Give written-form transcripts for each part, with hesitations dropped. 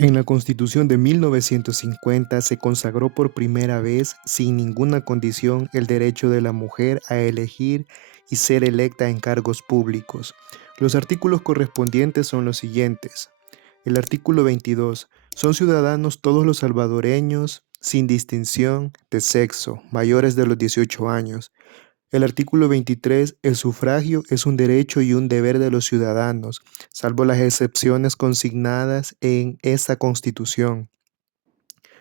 En la Constitución de 1950 se consagró por primera vez, sin ninguna condición, el derecho de la mujer a elegir y ser electa en cargos públicos. Los artículos correspondientes son los siguientes. El artículo 22. Son ciudadanos todos los salvadoreños, sin distinción de sexo, mayores de los 18 años. El artículo 23, el sufragio es un derecho y un deber de los ciudadanos, salvo las excepciones consignadas en esta Constitución.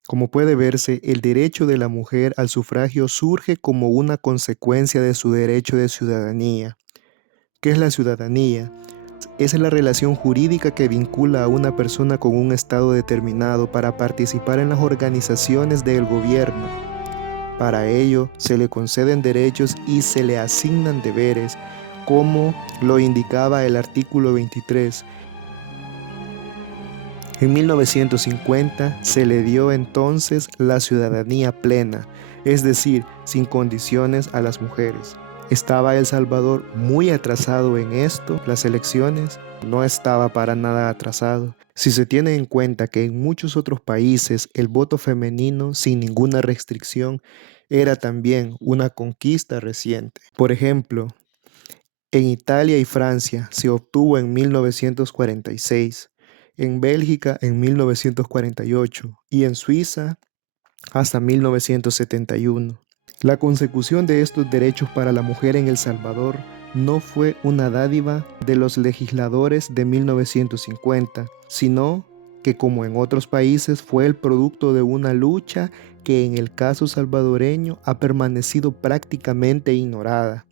Como puede verse, el derecho de la mujer al sufragio surge como una consecuencia de su derecho de ciudadanía. ¿Qué es la ciudadanía? Es la relación jurídica que vincula a una persona con un estado determinado para participar en las organizaciones del gobierno. Para ello, se le conceden derechos y se le asignan deberes, como lo indicaba el artículo 23. En 1950 se le dio entonces la ciudadanía plena, es decir, sin condiciones a las mujeres. ¿Estaba El Salvador muy atrasado en esto? Las elecciones no estaba para nada atrasado. Si se tiene en cuenta que en muchos otros países el voto femenino sin ninguna restricción era también una conquista reciente. Por ejemplo, en Italia y Francia se obtuvo en 1946, en Bélgica en 1948 y en Suiza hasta 1971. La consecución de estos derechos para la mujer en El Salvador no fue una dádiva de los legisladores de 1950, sino que, como en otros países, fue el producto de una lucha que en el caso salvadoreño ha permanecido prácticamente ignorada.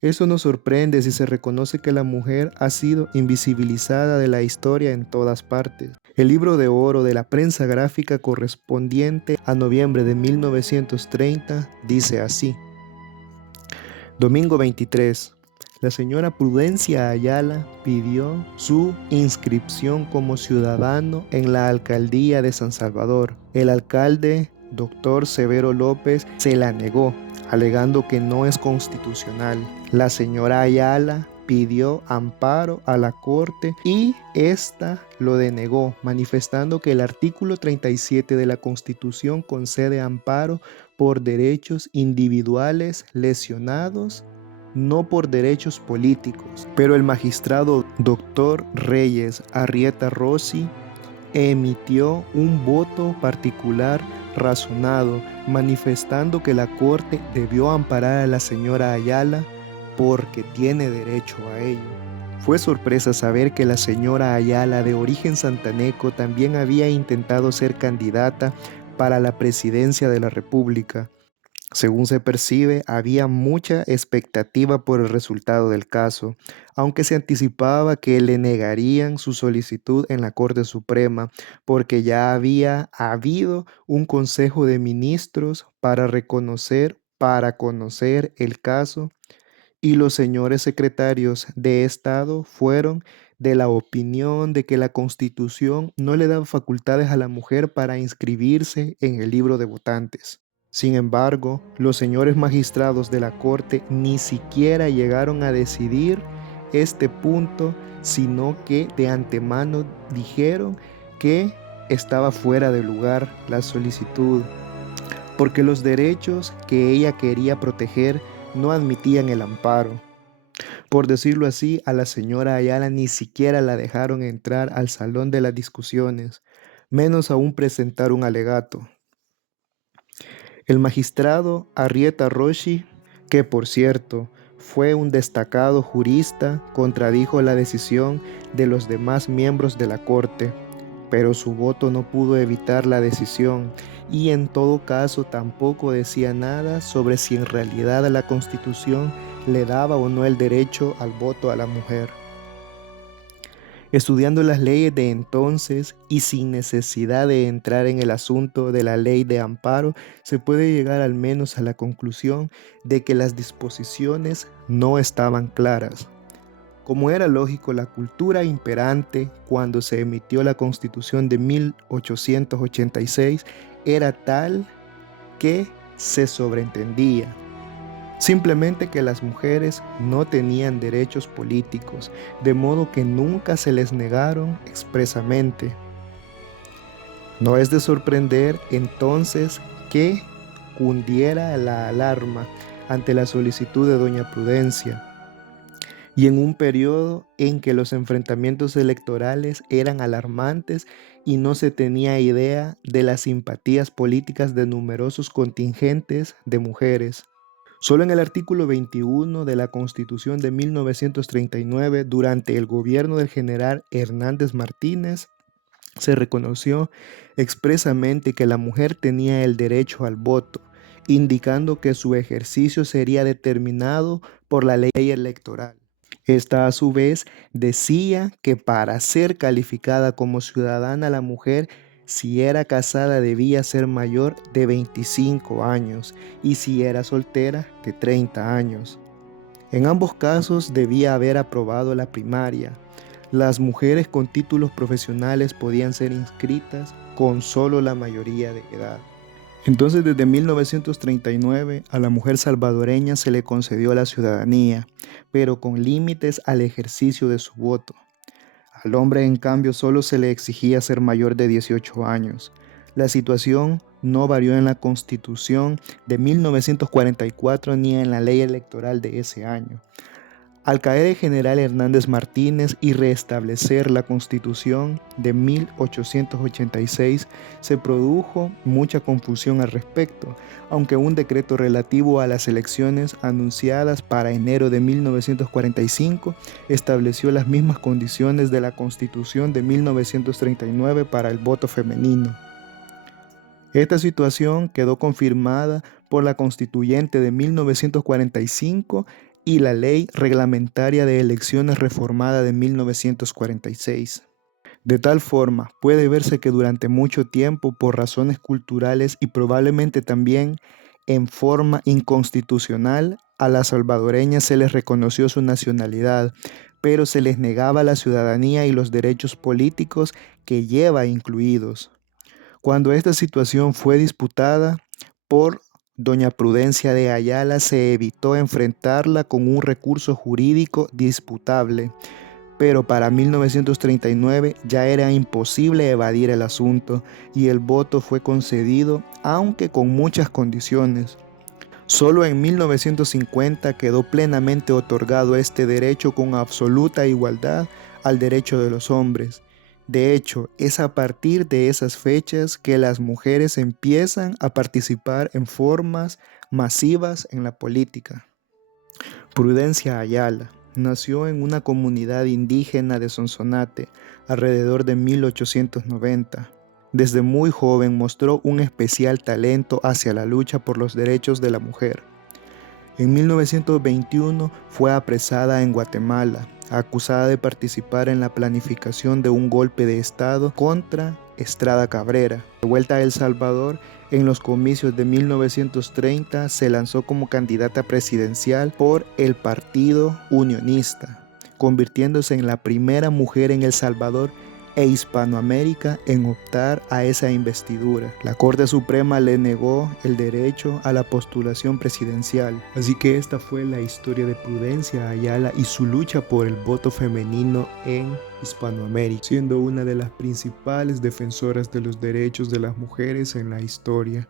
Eso nos sorprende si se reconoce que la mujer ha sido invisibilizada de la historia en todas partes. El libro de oro de la prensa gráfica correspondiente a noviembre de 1930 dice así: Domingo 23. La señora Prudencia Ayala pidió su inscripción como ciudadano en la alcaldía de San Salvador. El alcalde, doctor Severo López, se la negó, alegando que no es constitucional. La señora Ayala pidió amparo a la corte y ésta lo denegó, manifestando que el artículo 37 de la Constitución concede amparo por derechos individuales lesionados, no por derechos políticos. Pero el magistrado doctor Reyes Arrieta Rossi emitió un voto particular razonado, manifestando que la Corte debió amparar a la señora Ayala porque tiene derecho a ello. Fue sorpresa saber que la señora Ayala, de origen santaneco, también había intentado ser candidata para la presidencia de la República. Según se percibe, había mucha expectativa por el resultado del caso, aunque se anticipaba que le negarían su solicitud en la Corte Suprema, porque ya había habido un Consejo de Ministros para conocer el caso, y los señores secretarios de Estado fueron de la opinión de que la Constitución no le daba facultades a la mujer para inscribirse en el libro de votantes. Sin embargo, los señores magistrados de la Corte ni siquiera llegaron a decidir este punto, sino que de antemano dijeron que estaba fuera de lugar la solicitud, porque los derechos que ella quería proteger no admitían el amparo. Por decirlo así, a la señora Ayala ni siquiera la dejaron entrar al salón de las discusiones, menos aún presentar un alegato. El magistrado Arrieta Rossi, que por cierto fue un destacado jurista, contradijo la decisión de los demás miembros de la Corte, pero su voto no pudo evitar la decisión y en todo caso tampoco decía nada sobre si en realidad la Constitución le daba o no el derecho al voto a la mujer. Estudiando las leyes de entonces y sin necesidad de entrar en el asunto de la ley de amparo, se puede llegar al menos a la conclusión de que las disposiciones no estaban claras. Como era lógico, la cultura imperante cuando se emitió la Constitución de 1886 era tal que se sobreentendía simplemente que las mujeres no tenían derechos políticos, de modo que nunca se les negaron expresamente. No es de sorprender entonces que cundiera la alarma ante la solicitud de doña Prudencia, y en un periodo en que los enfrentamientos electorales eran alarmantes y no se tenía idea de las simpatías políticas de numerosos contingentes de mujeres. Solo en el artículo 21 de la Constitución de 1939, durante el gobierno del general Hernández Martínez, se reconoció expresamente que la mujer tenía el derecho al voto, indicando que su ejercicio sería determinado por la ley electoral. Esta a su vez decía que para ser calificada como ciudadana la mujer, si era casada, debía ser mayor de 25 años y si era soltera de 30 años. En ambos casos debía haber aprobado la primaria. Las mujeres con títulos profesionales podían ser inscritas con solo la mayoría de edad. Entonces, desde 1939 a la mujer salvadoreña se le concedió la ciudadanía, pero con límites al ejercicio de su voto. Al hombre, en cambio, solo se le exigía ser mayor de 18 años. La situación no varió en la Constitución de 1944 ni en la ley electoral de ese año. Al caer el general Hernández Martínez y restablecer la Constitución de 1886, se produjo mucha confusión al respecto, aunque un decreto relativo a las elecciones anunciadas para enero de 1945 estableció las mismas condiciones de la Constitución de 1939 para el voto femenino. Esta situación quedó confirmada por la Constituyente de 1945 y la Ley Reglamentaria de Elecciones reformada de 1946. De tal forma, puede verse que durante mucho tiempo, por razones culturales y probablemente también en forma inconstitucional, a las salvadoreñas se les reconoció su nacionalidad, pero se les negaba la ciudadanía y los derechos políticos que lleva incluidos. Cuando esta situación fue disputada por doña Prudencia de Ayala, se evitó enfrentarla con un recurso jurídico disputable, pero para 1939 ya era imposible evadir el asunto y el voto fue concedido, aunque con muchas condiciones. Solo en 1950 quedó plenamente otorgado este derecho con absoluta igualdad al derecho de los hombres. De hecho, es a partir de esas fechas que las mujeres empiezan a participar en formas masivas en la política. Prudencia Ayala nació en una comunidad indígena de Sonsonate alrededor de 1890. Desde muy joven mostró un especial talento hacia la lucha por los derechos de la mujer. En 1921 fue apresada en Guatemala, acusada de participar en la planificación de un golpe de Estado contra Estrada Cabrera. De vuelta a El Salvador, en los comicios de 1930 se lanzó como candidata presidencial por el Partido Unionista, convirtiéndose en la primera mujer en El Salvador e Hispanoamérica en optar a esa investidura. La Corte Suprema le negó el derecho a la postulación presidencial. Así que esta fue la historia de Prudencia Ayala y su lucha por el voto femenino en Hispanoamérica, siendo una de las principales defensoras de los derechos de las mujeres en la historia.